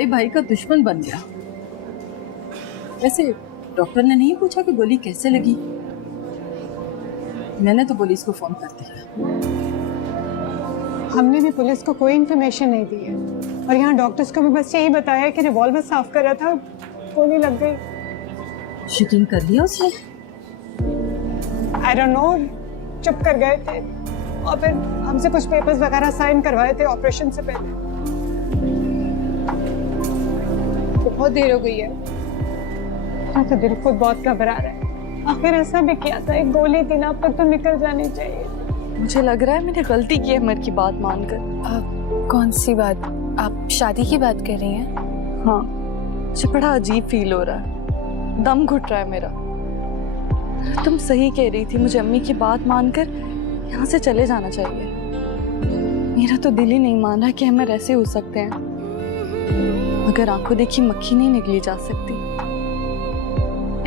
भाई भाई का दुश्मन बन गया। वैसे डॉक्टर ने नहीं पूछा कि गोली कैसे लगी? मैंने तो पुलिस को फोन कर दिया। हमने भी पुलिस को कोई इन्फॉर्मेशन नहीं दी है और यहाँ डॉक्टर्स को भी बस यही बताया कि रिवॉल्वर साफ कर रहा था, गोली लग गई। शूटिंग कर लिया उसने? आई डोंट नो, चुप कर गए थे और फिर हमसे कुछ पेपर्स वगैरह साइन करवाए थे ऑपरेशन से पहले। बहुत देर हो गई है, मेरा तो दिल खुद बहुत घबरा रहा है। आखिर ऐसा भी किया था, एक गोली थी ना, अब तक तो निकल जानी चाहिए। मुझे लग रहा है मैंने गलती की है अमर की बात मानकर। कौन सी बात? आप शादी की बात कर रही हैं? हाँ, मुझे बड़ा अजीब फील हो रहा है, दम घुट रहा है मेरा। तुम सही कह रही थी, मुझे अम्मी की बात मानकर यहाँ से चले जाना चाहिए। मेरा तो दिल ही नहीं मान रहा कि अमर ऐसे हो सकते हैं, मगर आंखों देखी मक्खी नहीं निकली जा सकती।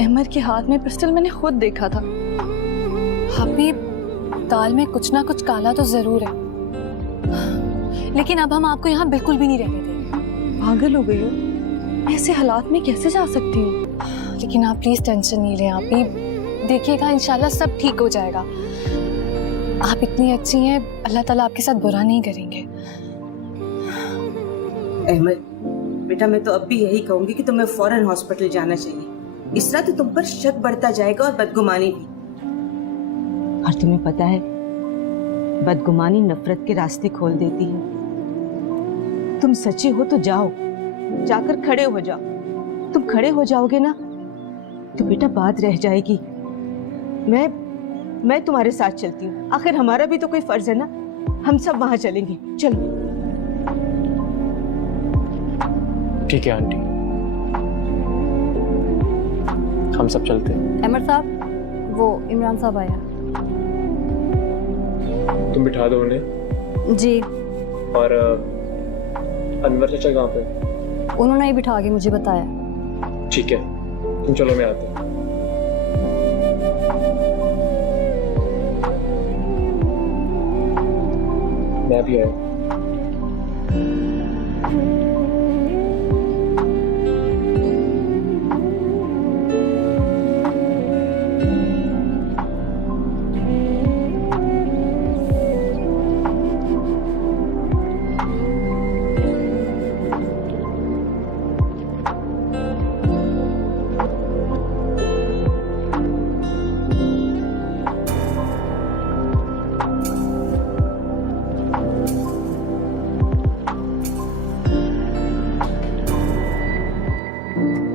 अमर के हाथ में पिस्टल मैंने खुद देखा था। भाभी, दाल में कुछ ना कुछ काला तो जरूर है, लेकिन अब हम आपको यहाँ बिल्कुल भी नहीं रहने देंगे। पागल हो गई हो? मैं ऐसे हालात में कैसे जा सकती हूँ? लेकिन आप प्लीज टेंशन नहीं लें। आप ही देखिएगा, इंशाल्लाह सब ठीक हो जाएगा। आप इतनी अच्छी हैं, अल्लाह ताला आपके साथ बुरा नहीं करेंगे। अहमद बेटा, मैं तो अब भी यही कहूंगी कि तुम्हें फौरन हॉस्पिटल जाना चाहिए। इस तरह तो तुम पर शक बढ़ता जाएगा और बदगुमानी भी। और तुम्हें पता है, बदगुमानी नफरत के रास्ते खोल देती है। तुम सच्ची हो तो जाओ, जाकर खड़े हो जाओ। तुम खड़े हो जाओगे ना तो बेटा बात रह जाएगी। मैं तुम्हारे साथ चलती हूँ, आखिर हमारा भी तो कोई फर्ज है ना। हम सब वहां चलेंगे, चलो। ठीक है आंटी, हम सब चलते हैं। अमर साहब, वो इमरान साहब आया। तुम बिठा दो उन्हें। जी। और अनवर चाचा कहाँ पे? उन्होंने ही बिठा के मुझे बताया। ठीक है, तुम चलो, मैं आता हूँ। मैं भी आया।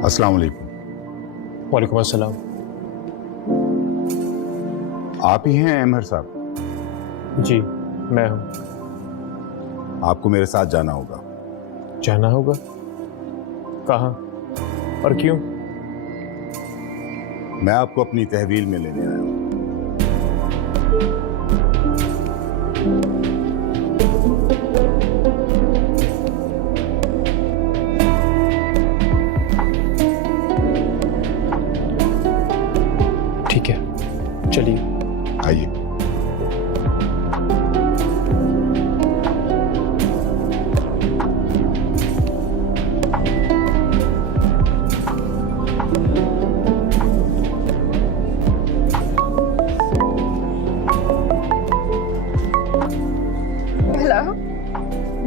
अस्सलाम वालेकुम। वालेकुम अस्सलाम। आप ही हैं अमर साहब? जी मैं हूँ। आपको मेरे साथ जाना होगा। जाना होगा? कहाँ और क्यों? मैं आपको अपनी तहवील में लेने आया हूँ। ठीक है, चलिए। आइए।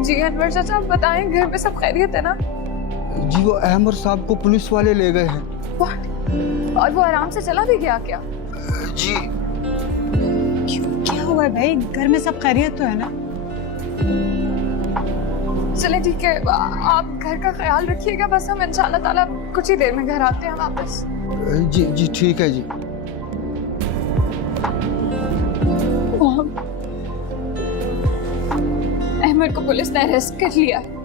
जी अनवर चाचा, आप बताएं, घर में सब खैरियत है ना? जी वो अहमद साहब को पुलिस वाले ले गए हैं। What? और वो आराम से चला भी गया क्या? जी। क्यों, क्या हुआ है भाई? घर में सब खैरियत तो है ना? चले ठीक है, आप घर का ख्याल रखिएगा। बस हम इंशाल्लाह ताला कुछ ही देर में घर आते हैं वापस। जी जी ठीक है जी। अहमद को पुलिस ने अरेस्ट कर लिया है।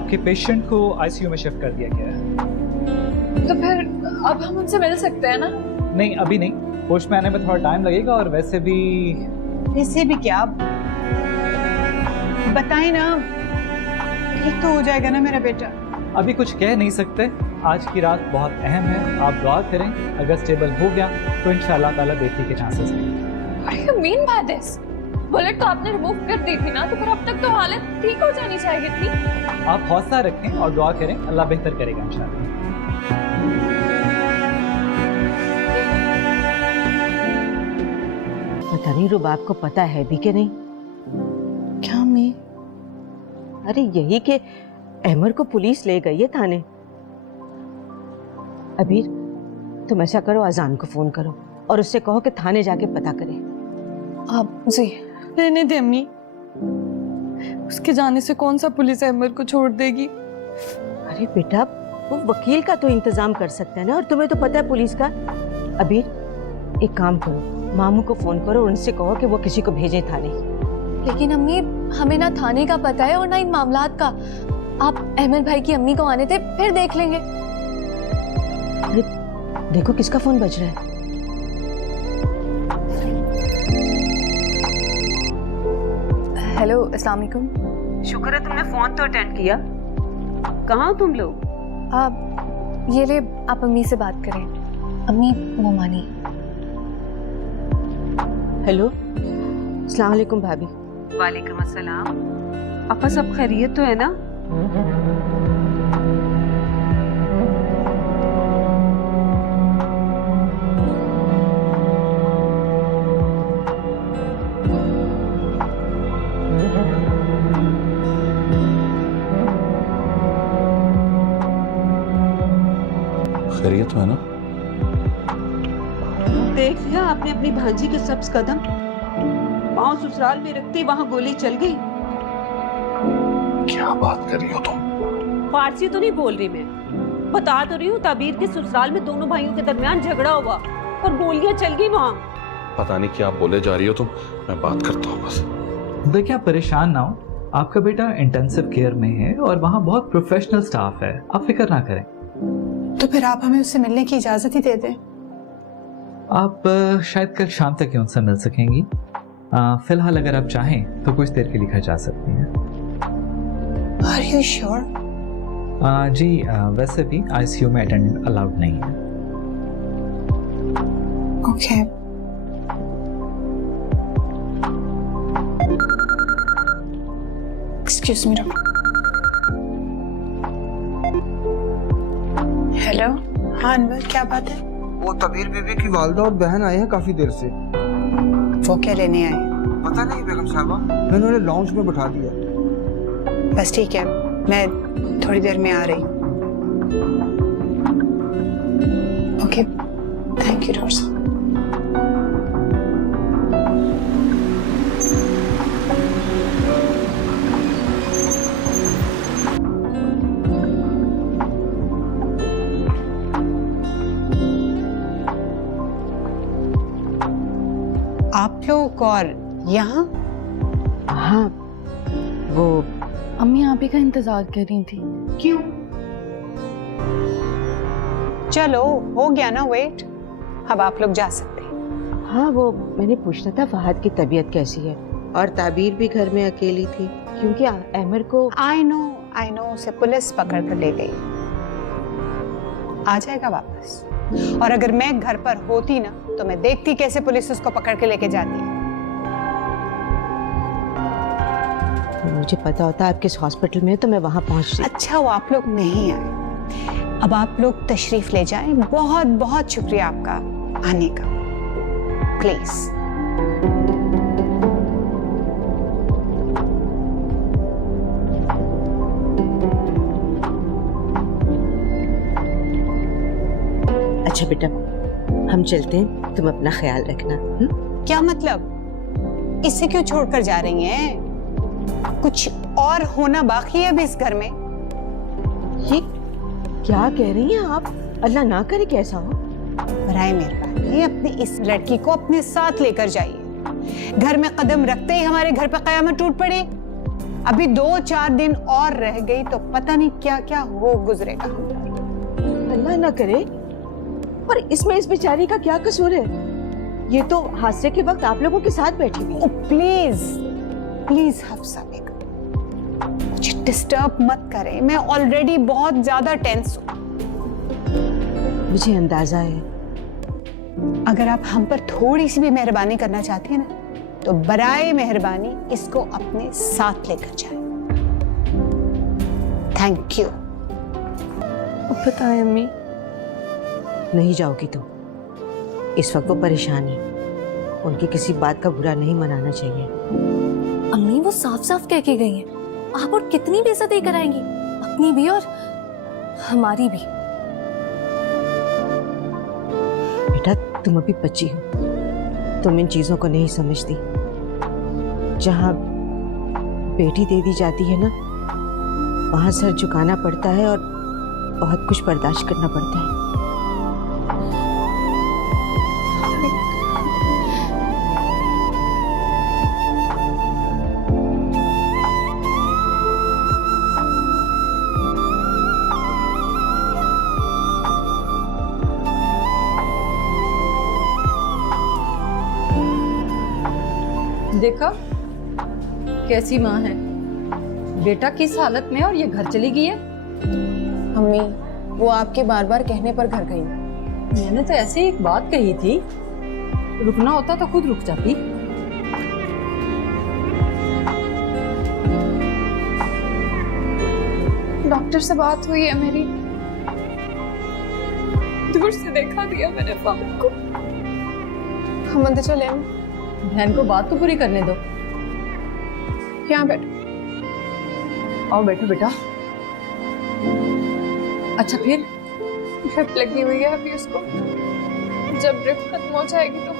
आपके पेशेंट को आईसीयू में शिफ्ट कर दिया गया है। तो फिर अब हम उनसे मिल सकते हैं ना? नहीं, अभी नहीं, होश में आने में थोड़ा टाइम लगेगा, और वैसे भी क्या बताएं ना, ठीक तो हो जाएगा ना मेरा बेटा? अभी कुछ कह नहीं सकते। आज की रात बहुत अहम है, आप दुआ करें, अगर स्टेबल हो गया तो इंशाल्लाह ताला बेटी के चांसेस हैं। What do you mean by this? Bullet तो आपने रिमूव कर दी थी ना, तो फिर अब तक तो हालत ठीक हो जानी चाहिए थी। आप हौसला रखें और दुआ करें, अल्लाह बेहतर करेगा इंशाल्लाह। पता नहीं रुबाब को पता है भी कि नहीं। क्या अम्मी? अरे यही कि अहमर को पुलिस ले गई है थाने। अबीर, तुम ऐसा करो, अजान को फोन करो और उससे कहो कि थाने जाके पता करे। आप जी रहने दे अम्मी, उसके जाने से कौन सा पुलिस अहमर को छोड़ देगी? अरे बेटा, वो वकील का तो इंतजाम कर सकता है ना, और तुम्हें तो पता है पुलिस का। अबीर, एक काम करो, मामू को फोन करो, उनसे कहो कि वो किसी को भेजे थाने। लेकिन अम्मी, हमें ना थाने का पता है और ना इन मामलात का। आप अहमद भाई की अम्मी को आने थे, फिर देख लेंगे। अरे देखो किसका फोन बज रहा है। हेलो, अस्सलाम वालेकुम। शुक्र है तुमने फोन तो अटेंड किया। कहाँ हो तुम लोग? आप ये ले, आप अम्मी से बात करें। अम्मी वो मानी। हेलो, अस्सलाम वालेकुम भाभी। वालेकुम अस्सलाम। आपा सब खैरियत तो है ना? खैरियत है ना? देख लिया आपने अपनी भांजी के सब्ज कदम? पाँव ससुराल में रखते वहाँ गोली चल गई। क्या बात कर रही हो तुम? फारसी तो नहीं बोल रही मैं, बता तो रही हूँ ताबीर के ससुराल में दोनों भाइयों के दरमियान झगड़ा हुआ और गोलियां चल गई वहाँ। पता नहीं क्या बोले जा रही हो तुम, मैं बात करता हूँ बस। देखिए, आप परेशान ना हो, आपका बेटा इंटेंसिव केयर में है और वहाँ बहुत प्रोफेशनल स्टाफ है, आप फिक्र ना करें। तो फिर आप हमें उससे मिलने की इजाजत ही दे दें। आप शायद कल शाम तक ही उनसे मिल सकेंगी। फिलहाल अगर आप चाहें तो कुछ देर के लिए घर जा सकती हैं। Are you sure? जी, वैसे भी आईसीयू में अटेंडेंट अलाउड नहीं है। Okay. Excuse me, doctor. Hello, हाँ अनवर, क्या बात है? वो तबीर बीबी की वालदा और बहन आए हैं काफी देर से। वो क्या लेने आए? पता नहीं बेगम साहबा, मैंने उन्हें लॉन्च में बैठा दिया। बस ठीक है, मैं थोड़ी देर में आ रही। ओके, थैंक यू डॉक्टर साहब। आप लोग और यहाँ? हाँ, वो अम्मी आप ही का इंतजार कर रही थी। क्यों? चलो हो गया ना वेट, अब आप लोग जा सकते हैं। हाँ, वो मैंने पूछना था फहद की तबीयत कैसी है, और ताबीर भी घर में अकेली थी क्योंकि अहमर को। आई नो उसे पुलिस पकड़ कर ले गई, आ जाएगा वापस। और अगर मैं घर पर होती ना तो मैं देखती कैसे पुलिस उसको पकड़ के लेके जाती है। मुझे पता होता आप किस हॉस्पिटल में है तो मैं वहां पहुंचती। अच्छा, वो आप लोग नहीं आए, अब आप लोग तशरीफ ले जाएं। बहुत बहुत शुक्रिया आपका आने का। प्लीज। अच्छा बेटा, हम चलते हैं, तुम अपना ख्याल रखना। क्या मतलब? इसे क्यों छोड़कर जा रही हैं? कुछ और होना बाकी है अभी इस घर में? ये क्या कह रही हैं आप? अल्लाह ना करे कैसा हो। बराए मेहरबानी अपनी इस लड़की को अपने साथ लेकर जाइए। घर में कदम रखते ही हमारे घर पे कयामत टूट पड़ी। अभी 2-4 दिन और रह गई तो पता नहीं क्या क्या हो गुजरेगा हम पर। अल्लाह ना करे, पर इसमें इस बेचारी का क्या कसूर है? ये तो हादसे के वक्त आप लोगों के साथ बैठी हुई। प्लीज प्लीज हफ्सा बेगम, मुझे डिस्टर्ब मत करें, मैं ऑलरेडी बहुत ज्यादा टेंस हूं। मुझे अंदाजा है। अगर आप हम पर थोड़ी सी भी मेहरबानी करना चाहती हैं ना, तो बराए मेहरबानी इसको अपने साथ लेकर जाए। Thank you. बताएं अम्मी। नहीं जाओगी तुम, इस वक्त वो परेशान है, उनकी किसी बात का बुरा नहीं मनाना चाहिए। अम्मी वो साफ साफ कह के गई हैं, आप और कितनी बेइज्जती कराएंगी, अपनी भी और हमारी भी। बेटा तुम अभी बच्ची हो, तुम इन चीजों को नहीं समझती। जहां बेटी दे दी जाती है ना, वहां सर झुकाना पड़ता है और बहुत कुछ बर्दाश्त करना पड़ता है। देखा कैसी माँ है, बेटा किस हालत में और ये घर चली गई है। अम्मी वो आपके बार बार कहने पर घर गई। मैंने तो ऐसे ही एक बात कही थी, रुकना होता तो खुद रुक जाती। डॉक्टर से बात हुई है मेरी, दूर से देखा दिया मैंने पापा को। हम अंदर चले। बहन को बात तो पूरी करने दो। यहाँ बैठो। आओ बैठो बेटा। अच्छा फिर? ड्रिप लगी हुई है अभी उसको, जब ड्रिप खत्म हो जाएगी तो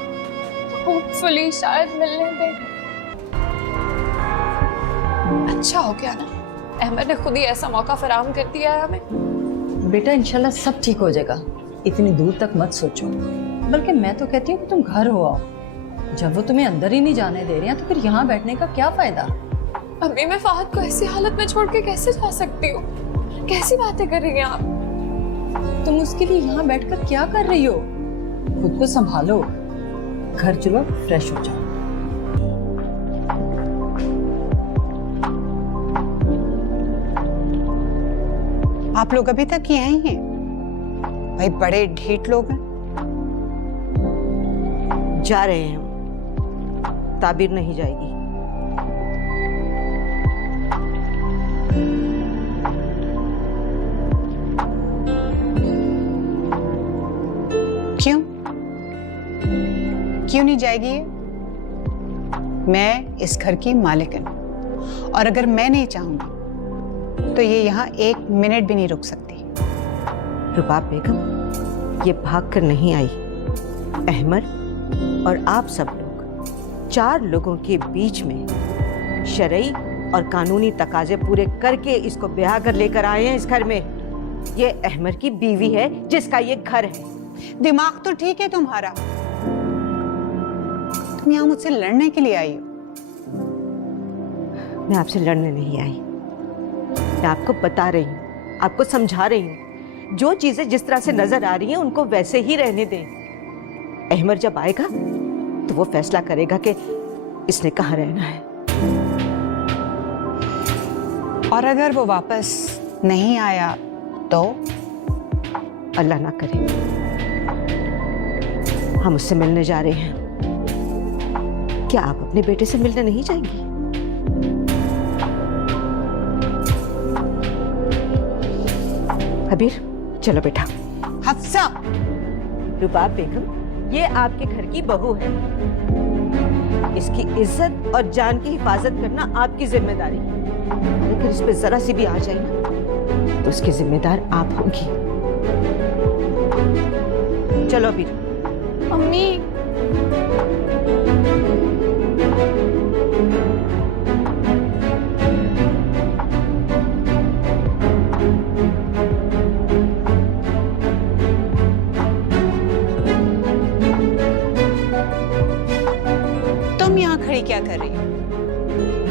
होपफुली शायद मिलने दे। अच्छा हो गया ना, अहमद ने खुद ही ऐसा मौका फराहम कर दिया है हमें। बेटा इंशाल्लाह सब ठीक हो जाएगा, इतनी दूर तक मत सोचो। बल्कि मैं तो कहती हूँ कि तुम घर हो आओ, जब वो तुम्हें अंदर ही नहीं जाने दे रही हैं तो फिर यहाँ बैठने का क्या फायदा। अभी मैं फहद को ऐसी हालत में छोड़ के कैसे जा सकती हूँ? कैसी बातें कर रही हैं आप? तुम उसके लिए यहाँ बैठकर क्या कर रही हो? खुद को संभालो, घर चलो फ्रेश हो जाओ। आप लोग अभी तक यहीं हैं? भाई बड़े ढीठ लोग हैं। जा रहे हैं, ताबीर नहीं जाएगी। क्यों क्यों नहीं जाएगी? मैं इस घर की मालिकन हूं और अगर मैं नहीं चाहूंगी तो ये यहाँ 1 मिनट भी नहीं रुक सकती। रुबाब बेगम ये भाग कर नहीं आई। अहमद और आप सब लोग 4 लोगों के बीच में शरई और कानूनी तकाजे पूरे करके इसको ब्याह कर लेकर आए हैं इस घर में। ये अहमद की बीवी है जिसका ये घर है। दिमाग तो ठीक है तुम्हारा, तुम यहाँ मुझसे लड़ने के लिए आई हो। मैं आपसे लड़ने नहीं आई, मैं आपको बता रही हूँ, आपको समझा रही हूँ। जो चीजें जिस तरह से नजर आ रही हैं उनको वैसे ही रहने दें। अहमद जब आएगा तो वो फैसला करेगा कि इसने कहाँ रहना है। और अगर वो वापस नहीं आया तो? अल्लाह ना करे, हम उससे मिलने जा रहे हैं। क्या आप अपने बेटे से मिलने नहीं जाएंगी? हबीर चलो बेटा। हफ्सा। रुबाब बेगम ये आपके घर की बहू है, इसकी इज्जत और जान की हिफाजत करना आपकी जिम्मेदारी है। अगर इस पे जरा सी भी आ जाए ना तो उसकी जिम्मेदार आप होंगी। चलो हबीर। अम्मी तुम यहाँ खड़ी क्या कर रही हो?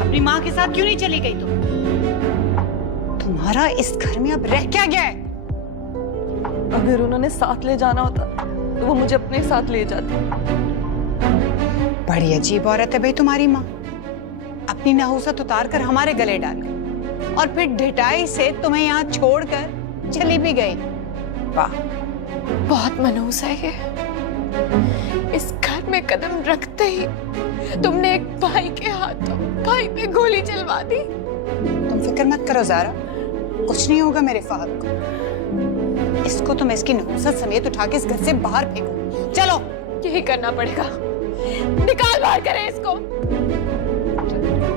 अपनी माँ के के साथ क्यों नहीं चली गई तुम? तुम्हारा इस घर में अब रह क्या गया है? अगर उन्होंने साथ ले जाना होता तो वो मुझे अपने साथ ले जाती। बड़ी अजीब औरत है भाई तुम्हारी माँ। अपनी नहुसत उतार कर हमारे गले डाली और फिर ढिठाई से तुम्हें यहाँ छोड़कर चली भी गई। वाह, बहुत मनहूस है ये। इस घर में कदम रखते ही तुमने एक भाई के हाथों भाई पे गोली चलवा दी। तुम फिक्र मत करो ज़ारा, कुछ नहीं होगा मेरे फहद को। इसको तुम इसकी नहुसत समेत उठा के इस घर से बाहर फेंको। चलो, यही करना पड़ेगा। निकाल बाहर करें इसको।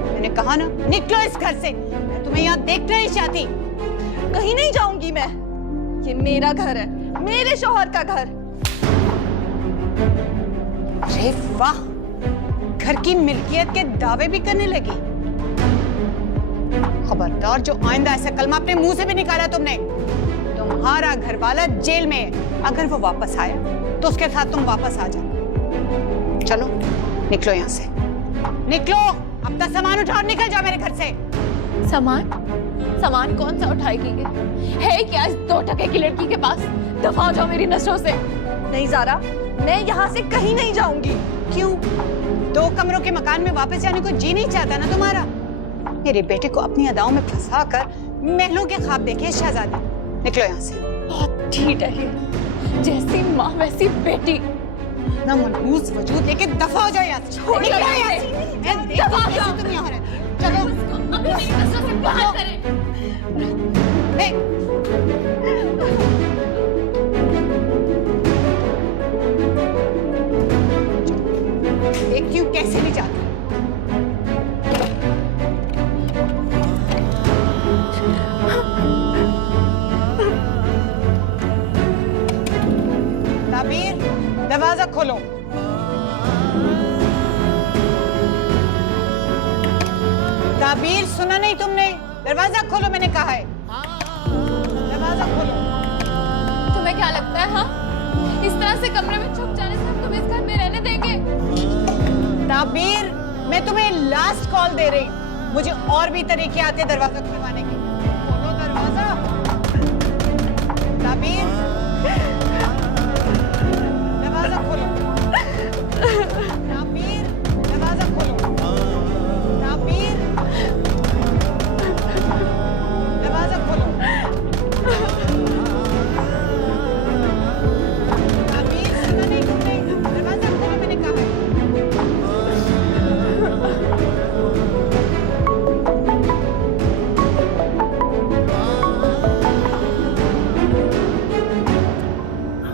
मैंने कहा ना, निकलो इस घर से। मैं तुम्हें यहाँ देखना नहीं चाहती। कहीं नहीं जाऊंगी मैं। ये मेरा घर है, मेरे शौहर का घर। अरे वाह, घर की मिल्कियत के दावे भी करने लगी। खबरदार, जो आइंदा ऐसा कलमा अपने मुंह से भी निकाला तुमने। तुम्हारा घर वाला जेल में है। अगर वो वापस आया तो उसके साथ तुम वापस आ जाओ। चलो, निकलो यहाँ से। निकलो, अपना सामान उठाओ और निकल जाओ मेरे घर से। सामान कौन सा उठाएगी? है क्या इस 2 टके की लड़की के पास? दफा हो जाओ मेरी नजरों से। नहीं ज़ारा, मैं यहाँ से कहीं नहीं जाऊंगी। क्यों? 2 कमरों के मकान में वापस जाने को जी नहीं चाहता ना तुम्हारा? मेरे बेटे को अपनी अदाओं में फंसा कर महलों के ख्वाब देखे शहजादी। निकलो यहाँ से। बहुत ठीक है ये। जैसी माँ वैसी बेटी। ना मनहूस वजूद लेके दफा हो जाओ यहाँ से। निकलो यहाँ से। मैं देखती हूँ कैसे तुम यहाँ रहती हो। चलो, अभी मेरी नजरों से बाहर करें। देखती हूँ कैसे नहीं जाती। ताबीर, दरवाजा खोलो। ताबीर, सुना नहीं तुमने? दरवाजा खोलो, मैंने कहा है। दरवाजा खोलो। तुम्हें क्या लगता है, हाँ? इस तरह से कमरे में छुप जाने से हम तुम्हें इस घर में रहने देंगे? ताबीर, मैं तुम्हें लास्ट कॉल दे रही हूँ। मुझे और भी तरीके आते दरवाजा खुलवाने के। खोलो दरवाजा। ताबीर, दरवाजा खोलो। ताबीर, दरवाजा खोलो। ताबीर, दरवाजा खोलो। ताबीर, सुना नहीं तुमने? दरवाजा खोलो, मैंने कहा है।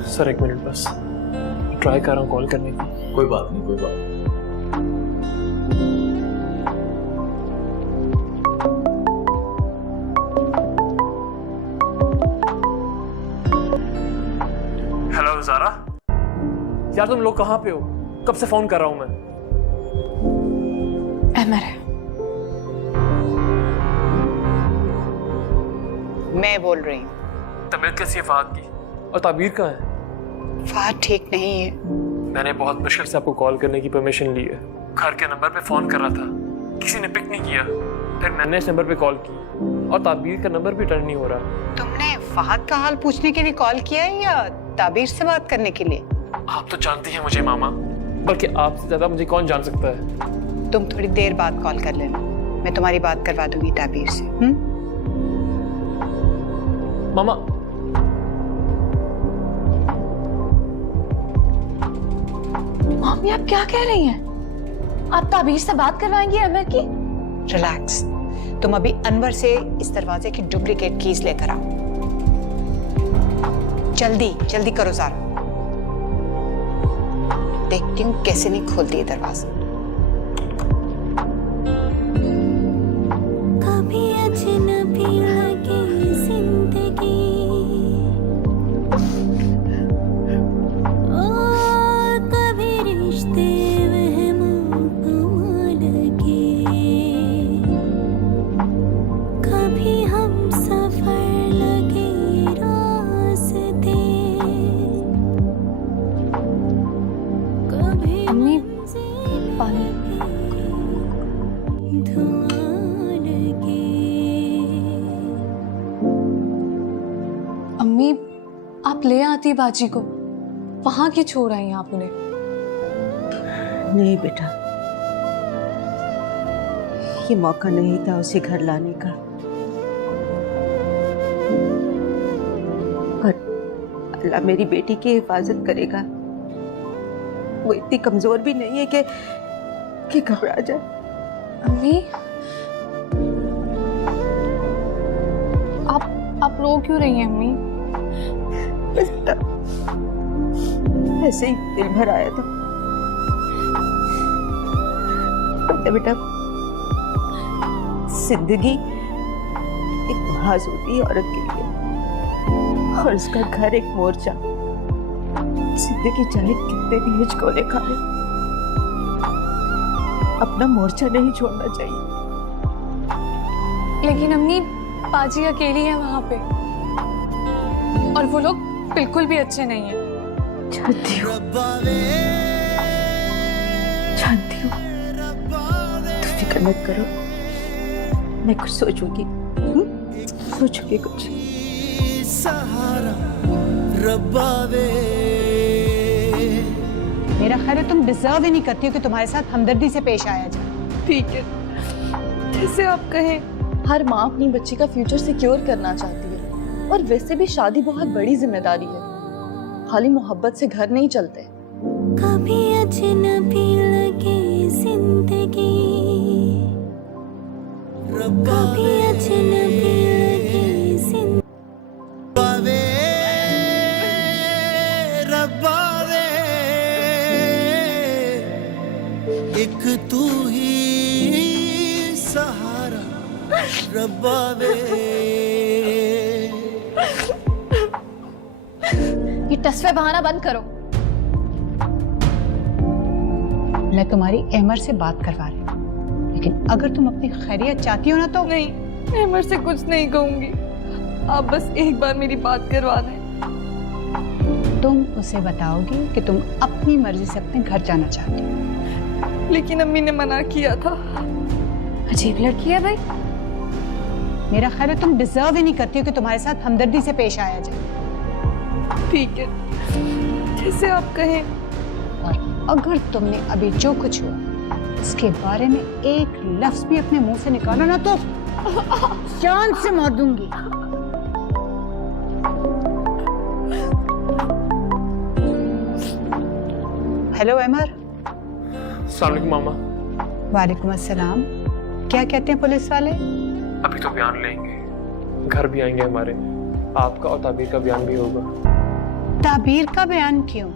सर 1 मिनट बस, ट्राई कर रहा हूँ कॉल करने की। कोई बात नहीं, कोई बात नहीं। हेलो ज़ारा, यार तुम लोग कहाँ पे हो? कब से फोन कर रहा हूँ मैं। अमर है। मैं बोल रही हूँ। तबीयत कैसी है फहद की? और ताबीर कहाँ है? फहद ठीक नहीं है। मैंने बहुत मुश्किल से आपको कॉल करने की परमिशन ली है। घर के नंबर पे फोन कर रहा था, किसी ने पिक नहीं किया। फिर मैंने इस नंबर पे कॉल की और ताबीर का नंबर भी टर्न नहीं हो रहा। तुमने फहद का हाल पूछने के लिए कॉल किया है या ताबीर से बात करने के लिए? आप तो जानती हैं मुझे मामा, बल्कि आपसे ज्यादा मुझे कौन जान सकता है। तुम थोड़ी देर बाद कॉल कर लेना, मैं तुम्हारी बात करवा दूंगी ताबीर से। मामा, मम्मी आप क्या कह रही हैं? आप ताबीर से बात करवाएंगी अमर की? रिलैक्स, तुम अभी अनवर से इस दरवाजे की डुप्लीकेट कीज लेकर आओ। जल्दी जल्दी करो ज़ारा। देखती हूँ कैसे नहीं खोलती है दरवाजा। कभी अजनबी लगे जिंदगी, ओ कभी रिश्ते वहमों को लगे, कभी हम सफर लगे रास्ते, कभी अम्मी, पानी। धुआं ले आती बाजी को, वहां क्यों छोड़ आई आप उन्हें? नहीं बेटा, ये मौका नहीं था उसे घर लाने का। पर अल्लाह मेरी बेटी की हिफाजत करेगा। वो इतनी कमजोर भी नहीं है कि घबरा जाए। अम्मी, आप रो क्यों रही हैं अम्मी? ऐसे ही दिल भर आया था। बेटा, जिंदगी एक महाज होती है औरत के लिए, और उसका घर एक मोर्चा। जिंदगी चाहे कितने भी हिचकोले खाए, अपना मोर्चा नहीं छोड़ना चाहिए। लेकिन अम्मी, बाजी अकेली है वहां पे, और वो लोग बिल्कुल भी अच्छे नहीं हैं। जानती हूँ, जानती हूँ। तुम फिक्र मत करो, मैं कुछ सोचूंगी। सोचूंगी कुछ। मेरा ख्याल है तुम डिजर्व ही नहीं करती हो कि तुम्हारे साथ हमदर्दी से पेश आया जाए। ठीक है, जैसे आप कहें। हर माँ अपनी बच्ची का फ्यूचर सिक्योर करना चाहती है, और वैसे भी शादी बहुत बड़ी जिम्मेदारी है। खाली मोहब्बत से घर नहीं चलते। कभी अजनबी लगे जिंदगी, कभी अजनबी लगे जिंदगी। एक तू ही सहारा रब्बा वे। ये टसवे बहाना बंद करो। मैं तुम्हारी अहमर से बात करवा रही हूँ, लेकिन अगर तुम अपनी खैरियत चाहती हो ना तो। नहीं, अहमर से कुछ नहीं कहूंगी। आप बस एक बार मेरी बात करवा दें। तुम उसे बताओगी कि तुम अपनी मर्जी से अपने घर जाना चाहती हो। लेकिन अम्मी ने मना किया था। अजीब लड़की है भाई। मेरा ख्याल है तुम डिजर्व ही नहीं करती हो कि तुम्हारे साथ हमदर्दी से पेश आया जाए। ठीक है, जैसे आप कहें। और अगर तुमने अभी जो कुछ हुआ इसके बारे में एक लफ्ज भी अपने मुंह से निकाला ना तो जान से मार दूंगी। हेलो अमर। अस्सलाम वालेकुम मामा। वालेकुम अस्सलाम। क्या कहते हैं पुलिस वाले? अभी तो बयान लेंगे, घर भी आएंगे हमारे, आपका और ताबीर का बयान भी होगा। ताबीर का बयान क्यों?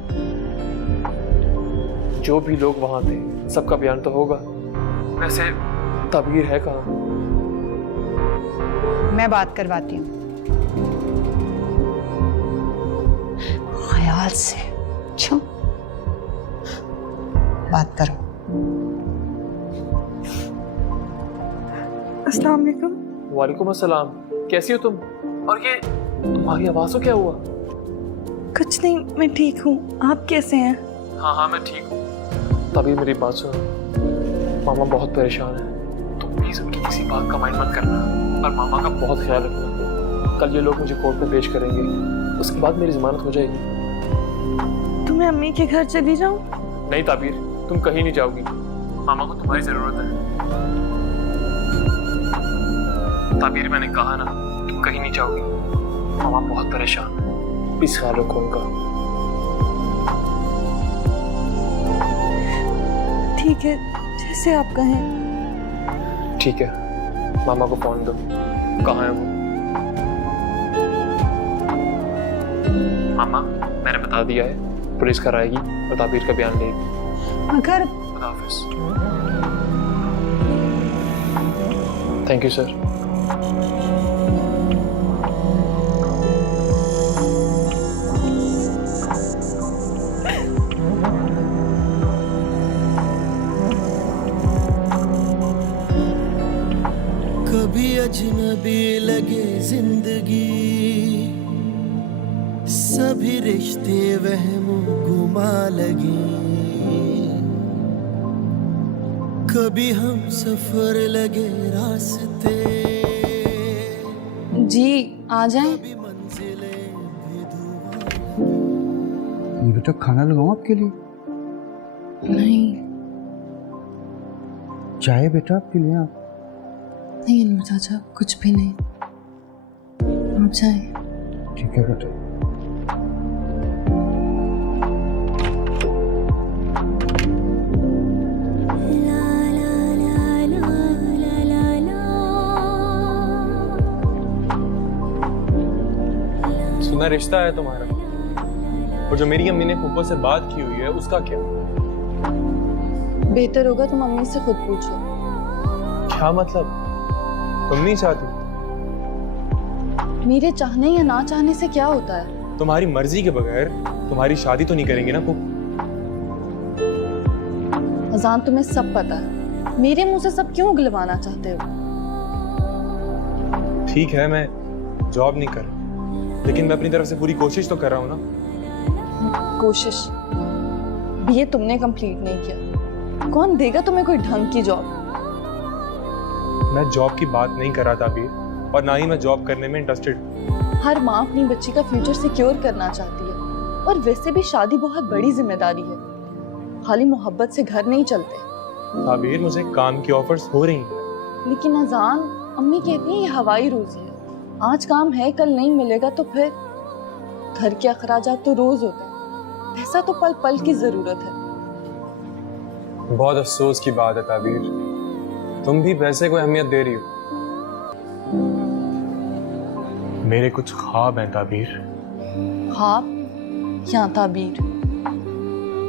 जो भी लोग वहां थे सबका बयान तो होगा। वैसे ताबीर है कहाँ? मैं बात करवाती हूँ। ख्याल से छो बात करो। अस्सलाम वालेकुम। वालेकुम अस्सलाम। कैसी हो तुम? और ये तुम्हारी आवाज़ को क्या हुआ? कुछ नहीं, मैं ठीक हूँ। आप कैसे हैं? हाँ मैं ठीक हूँ। तभी मेरी बात सुनो, मामा बहुत परेशान है, तो प्लीज उनकी किसी बात का माइंड मत करना, और मामा का बहुत ख्याल रखना। कल ये लोग मुझे कोर्ट में पेश करेंगे, उसके बाद मेरी जमानत हो जाएगी। तो मैं अम्मी के घर चली जाऊँ? नहीं ताबीर, तुम कहीं नहीं जाओगी, मामा को तुम्हारी जरूरत है। ताबीर, मैंने कहा ना, तुम कहीं नहीं जाओगी, मामा बहुत परेशान है, प्लीज ख्याल रखो उनका। ठीक है, जैसे आप कहें। ठीक है, मामा को फोन दो। कहाँ है वो? मामा, मैंने बता दिया है, पुलिस कर आएगी और ताबीर का बयान लेगी। मगर खुदा हाफिज। Thank you sir. कभी अजनबी लगे जिंदगी, सभी रिश्ते वहमों गुमा लगे। कभी हम सफर लगे रास्ते, जी आ जाएं। ये बेटा खाना लगाऊं आपके लिए? नहीं चाय बेटा आपके लिए? आप नहीं अनवर चाचा, कुछ भी नहीं, आप जाएं। ठीक है बेटा। सुना रिश्ता है तुम्हारा, और जो मेरी अम्मी ने फूफो से बात की हुई है उसका क्या? बेहतर होगा तुम अम्मी से खुद पूछो। क्या मतलब? तुम नहीं चाहती? मेरे चाहने या ना चाहने से क्या होता है? तुम्हारी मर्जी के बगैर तुम्हारी शादी तो नहीं करेंगे ना फूफो? अजान, तुम्हें सब पता है, मेरे मुंह से सब क्यों उगलवाना चाहते हो? ठीक है, मैं जॉब नहीं कर रहा, लेकिन मैं अपनी तरफ से पूरी कोशिश तो कर रहा हूँ ना। कोशिश बीए तुमने कंप्लीट नहीं किया, कौन देगा तुम्हें कोई ढंग की जॉब? मैं जॉब की बात नहीं कर रहा था अभी, और ना ही मैं जॉब करने में इंटरेस्टेड। हर माँ अपनी बच्ची का फ्यूचर सिक्योर करना चाहती है, और वैसे भी शादी बहुत बड़ी जिम्मेदारी है, खाली मोहब्बत से घर नहीं चलते। ताबीर, मुझे काम की ऑफर्स हो रही हैं। लेकिन अजान, अम्मी कहती है ये हवाई रोजी है, आज काम है कल नहीं मिलेगा तो फिर घर के अखराजात तो रोज होते हैं, पैसा तो पल पल की जरूरत है। बहुत अफसोस की बात है ताबीर, तुम भी पैसे को अहमियत दे रही हो। मेरे कुछ ख्वाब हैं ताबीर। ख्वाब या ताबीर,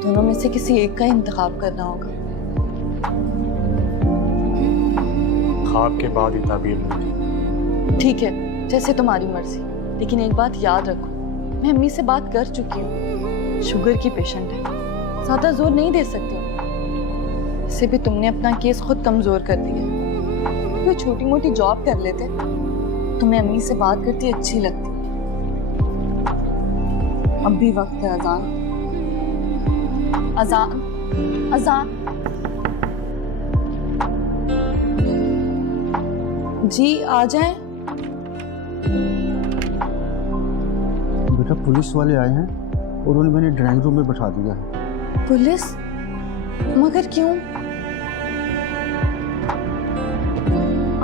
दोनों में से किसी एक का इंतखाब करना होगा। ख्वाब के बाद ही ताबीर मिलती। ठीक है, जैसे तुम्हारी मर्जी, लेकिन एक बात याद रखो, मैं अम्मी से बात कर चुकी हूँ, शुगर की पेशेंट है, ज्यादा जोर नहीं दे सकती। इससे भी तुमने अपना केस खुद कमजोर कर दिया, कोई छोटी मोटी जॉब कर लेते, तुम्हें अम्मी से बात करती अच्छी लगती। अब भी वक्त है अजान, अजान, अजान। जी आ जाएं। बेटा पुलिस वाले आए हैं और उन्हें मैंने ड्राइंग रूम में बैठा दिया है। पुलिस? मगर क्यों?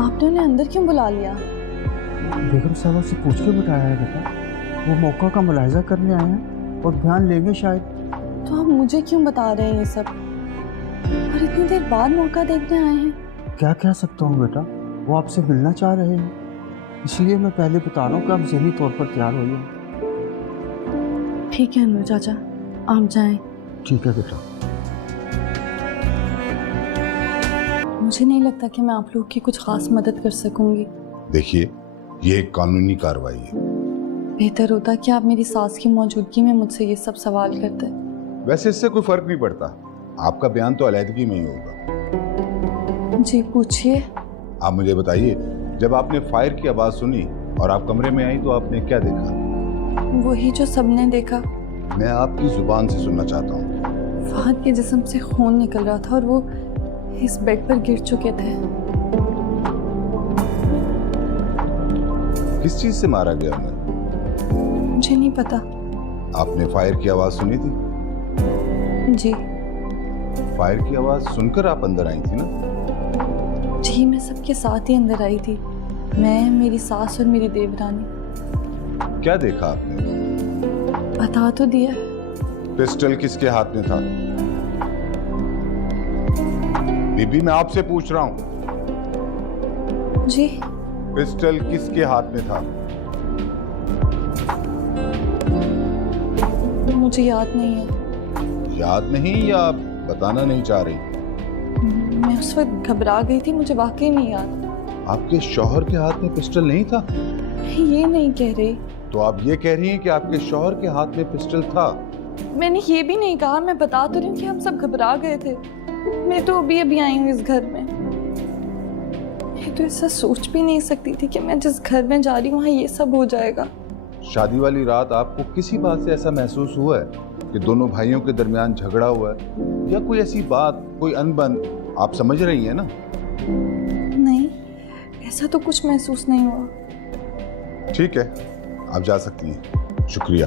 आपने उन्हें अंदर क्यों बुला लिया? बेगम साहब से पूछ के बिठाया है बेटा, वो मौका का मुलाहिजा करने आए हैं और ध्यान लेंगे शायद। तो आप मुझे क्यों बता रहे हैं ये सब, और इतनी देर बाद मौका देखने आए हैं? क्या कह सकता हूँ बेटा, वो आपसे मिलना चाह रहे हैं, इसलिए मैं पहले बता रहा हूँ कि आप ज़हनी तौर पर तैयार होइए। ठीक है अनवर चाचा, आप जाएं। ठीक है बेटा। मुझे नहीं लगता कि मैं आप लोग की कुछ खास मदद कर सकूंगी। देखिए, ये एक कानूनी कार्रवाई है। बेहतर होता कि आप मेरी सास की मौजूदगी में मुझसे ये सब सवाल करते। वैसे इससे कोई फर्क नहीं पड़ता, आपका बयान तो अलहदगी में ही होगा। जी पूछिए। आप मुझे बताइए, जब आपने फायर की आवाज सुनी और आप कमरे में आई तो आपने क्या देखा? वही जो सबने देखा। मैं आपकी जुबान से सुनना चाहता हूँ। फहद के जिस्म से खून निकल रहा था और वो इस बेड पर गिर चुके थे। किस चीज से मारा गया उन्हें? मुझे नहीं पता। आपने फायर की आवाज सुनी थी? जी। फायर की आवाज सुनकर आप अंदर आई थी ना? जी, मैं सबके साथ ही अंदर आई थी, मैं, मेरी सास और मेरी देवरानी। क्या देखा आपने? बता तो दिया। पिस्टल किसके हाथ में था? बीबी, मैं आपसे पूछ रहा हूँ। जी। पिस्टल किसके हाथ में था? मुझे याद नहीं है। याद नहीं या बताना नहीं चाह रही? मैं उस वक्त घबरा गई थी, मुझे वाकई नहीं याद। आपके शौहर के हाथ में पिस्टल नहीं था? ये नहीं कह रही। तो आप ये कह रही हैं कि आपके शौहर के हाथ में पिस्टल था? मैंने ये भी नहीं कहा, मैं बता तो रही हूँ कि हम सब घबरा गए थे। मैं तो अभी आई हूँ इस घर में। मैं तो ऐसा सोच भी नहीं सकती थी कि मैं जिस घर में जा रही हूँ वहाँ ये सब हो जाएगा। शादी वाली रात आपको किसी बात से ऐसा महसूस हुआ है कि दोनों भाइयों के दरमियान झगड़ा हुआ है, या कोई ऐसी बात, कोई अनबन? आप समझ रही हैं ना? नहीं, ऐसा तो कुछ महसूस नहीं हुआ। ठीक है, आप जा सकती हैं। शुक्रिया।